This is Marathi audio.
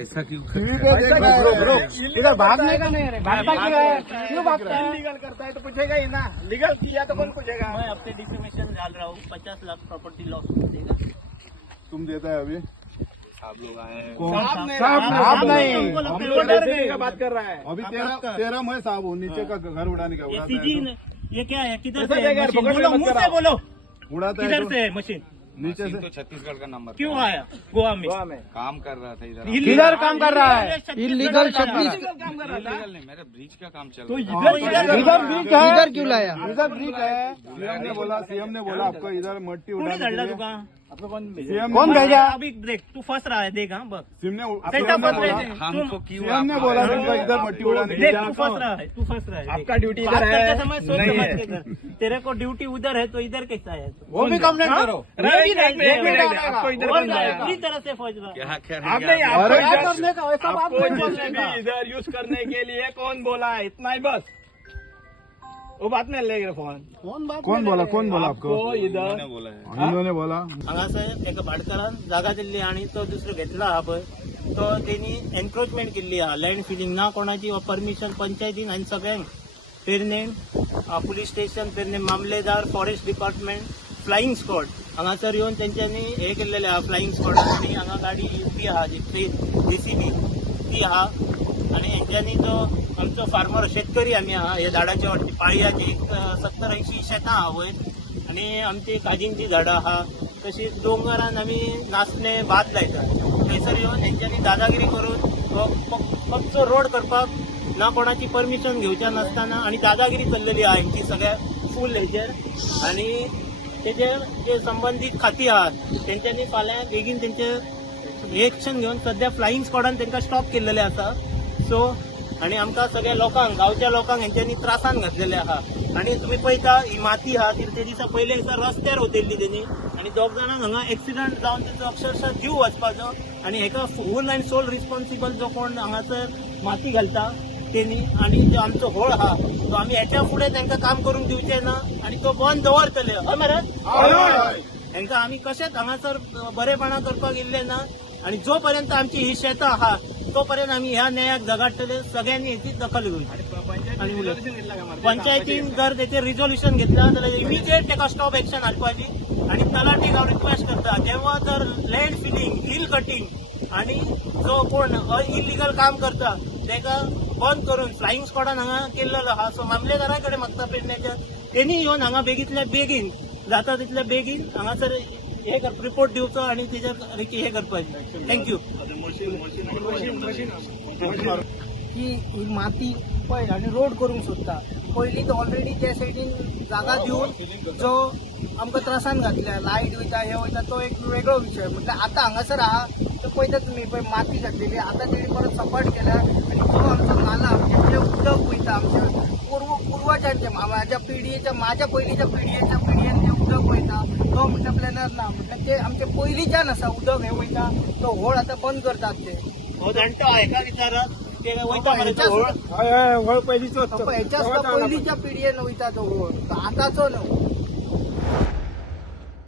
ऐसा क्यों इधर भागने का नहीं, भागता क्यों है? क्यों भागता है? इलीगल करता है तो पूछेगा ही ना, लीगल किया तो कौन पूछेगा? मैं अपने डिफेमेशन डाल रहा हूँ, 50 लाख प्रॉपर्टी लॉस देगा। तुम देता है अभी आप लोग आए हैं? साहब नहीं, का बात कर रहा है। अभी तेरा मैं साहब हूँ, नीचे का घर उड़ाने का ये उड़ाता सीधी है न- ये क्या है, किधर ऐसा से देगा, है मशीन? पकड़ के बोलो, मत मुंह से तो कराओ। बोलो, उड़ाता है किधर तो से है मशीन? नीचे मशीन से तो छत्तीसगढ़ का नंबर क्यों था। आया गोवा में? गोवा में काम कर रहा था इधर। किधर काम कर रहा है? इलीगल काम कर रहा था। इलीगल नहीं, मेरा ब्रिज का काम चल तो रहा है। इधर ब्रिज है, इधर क्यों लाया? इधर ब्रिज है। सीएम ने बोला आपको इधर मट्टी कोणी उड़ाने धडला के लिए। तुका? आपको कौन सीएम कौन ने भेजा? अभी देख, तू फंस रहा है, देख हाँ बस। सीएम ने सेटअप बंद बोला रहे थे। हमको क्यों सीएम ने आप बोला आए? तुमको इधर मट्टी उड़ाने के देख, लिए। तू फंस रहा है, तू फंस रहा है। आपका ड्यूटी बात इधर है, करते समय सोच नहीं समझ है। के कर। तेरे को ड्यूटी उधर है तो इधर कैसा है? वो भी कंप्लेंट करो। आपको इधर कौन जाएगा? पूरी तरह से फंस रहा है। क्या करेंगे आप नहीं, आप? आपको क्या जस्ट- करने का वैसा बात आपको नहीं जस्ट बोलने का। भी इधर यूज करने के लिए कौन बोला है, इतना ही बस। वो बात नहीं लेगा फोन। कौन बोला आपको? इधर उन्होंने बोला है। इन्होंने बोला हांगासर एका भाटकारान जागा दिल्ली आणि तो दुसरो घेतला हा पळय, तो तेणी एन्क्रोचमेंट केल्ली हा, लँड फिलिंग ना कोणाची परमिशन पंचायतीन आनी सगळ्यांक पेरनेम, पुलीस स्टेशन पेरनेम, मामलेदार, फॉरेस्ट डिपार्टमेंट, फ्लाइंग स्क्वॉड हांगासर येवन तेंच्यांनी हे केल्लेले हा फ्लाइंग स्क्वॉड आणि हांगा गाडी ती हा जी JCB ती हा आणि हेंच्यांनी जो आमचो फार्मर शेतकरी आमी हा हे झाडाच्या वरती पाळयाची 70-80 शेतां हा वयर आणि आमची काजींची झाडां आहा, तशीच डोंगरान आमी नाचणे भात लायतात. थंयसर येवन हेंच्यांनी दादागिरी करून कच्चो रोड करपाक ना कोणाची परमिशन घेवच्या नासतना आणि दादागिरी चल्लेली आहा हेंची सगळ्या फूल हेचेर. आणि तेजेर जे संबंधीत खाती आहात तेंच्यांनी फाल्यां बेगीन तेंचे एक्शन घेवन सध्या फ्लाइंग स्क्वॉडान तेंकां स्टॉप केल्लेले आसा. सो आणि आमकां सगळ्या लोकांक, गांवच्या लोकांक हेंच्यांनी त्रासान घातलेले आहा. आणि तुम्ही पळयता ही माती आहा ती ते दिसा पयले दिसा रस्त्यार उतरली तेणी आणि दोग जाणांक हांगा एक्सिडंट जावन तेचो अक्षरशः जीव वचपाचो. आणि हेका फूल अँड सोल रिस्पॉन्सिबल जो कोण हांगासर माती घालता तेणी आणि जो आमचो होळ आहा तो आमी हेच्या फुडें तांकां काम करूंक दिवचें ना आणि तो बंद दवरतले. हय मरे, हांकां आमी कशेंच हांगासर बरेपणा करपाक येल्ले ना. आणि जोपर्यंत आमची ही शेतां आहा तोपर्यंत आमी ह्या न्यायाक झगडटले. सगळ्यांनी हेची दखल घेवची. आणि पंचायतीन जर तेचेर रिझोल्युशन घेतला जाल्यार इमिजिएट तेका स्टॉप एक्शन हाडपाची. आणि तलाटीक हांव रिक्वेस्ट करता, जेव्हा जर लँड फिलिंग, हिल कटिंग आणि जो कोण इलिगल काम करता तेका बंद करून फ्लाइंग स्क्वॉडान हांगा केल्लो आहा. सो मामलेदारा कडेन मागता पेडण्याच्या तेणी येवन हांगा बेगीतल्या बेगीन जाता तितल्या बेगीन हांगासर हे रिपोर्ट दिवचो आणि तेजेर हे करपाचें. थँक्यू. ही माती पळय आणि रोड करूंक सोदता. पयलीं तो ऑलरेडी त्या सायडीन जागा दिवन जो आमकां त्रासान घातल्या, लायट वयता हे वयता तो एक वेगळो विशय. म्हटल्यार आतां हांगासर आहा तर पळयता तुमी पळय माती घातलेली, आतां तेणी परत सपाट केल्या. आणि जो आमचो नाला म्हणजे उदक वयता आमच्या पूर्वजांचे, माझ्या पयलींच्या पिढयेन जे उदक वयता तो म्हटल्यार प्लॅनर ना. म्हटल्यार ते आमचे पयलींच्यान आसा उदक हे वयता. तो व्हळ आतां बंद करतात ते. हो जाणटो आहे का विचारात ते वयता मरे तो व्हळ. वळ पहिलीच ह्याच्या पयलींच्या पिढयेन वयता तो व्हळ, आतांचो न्हू.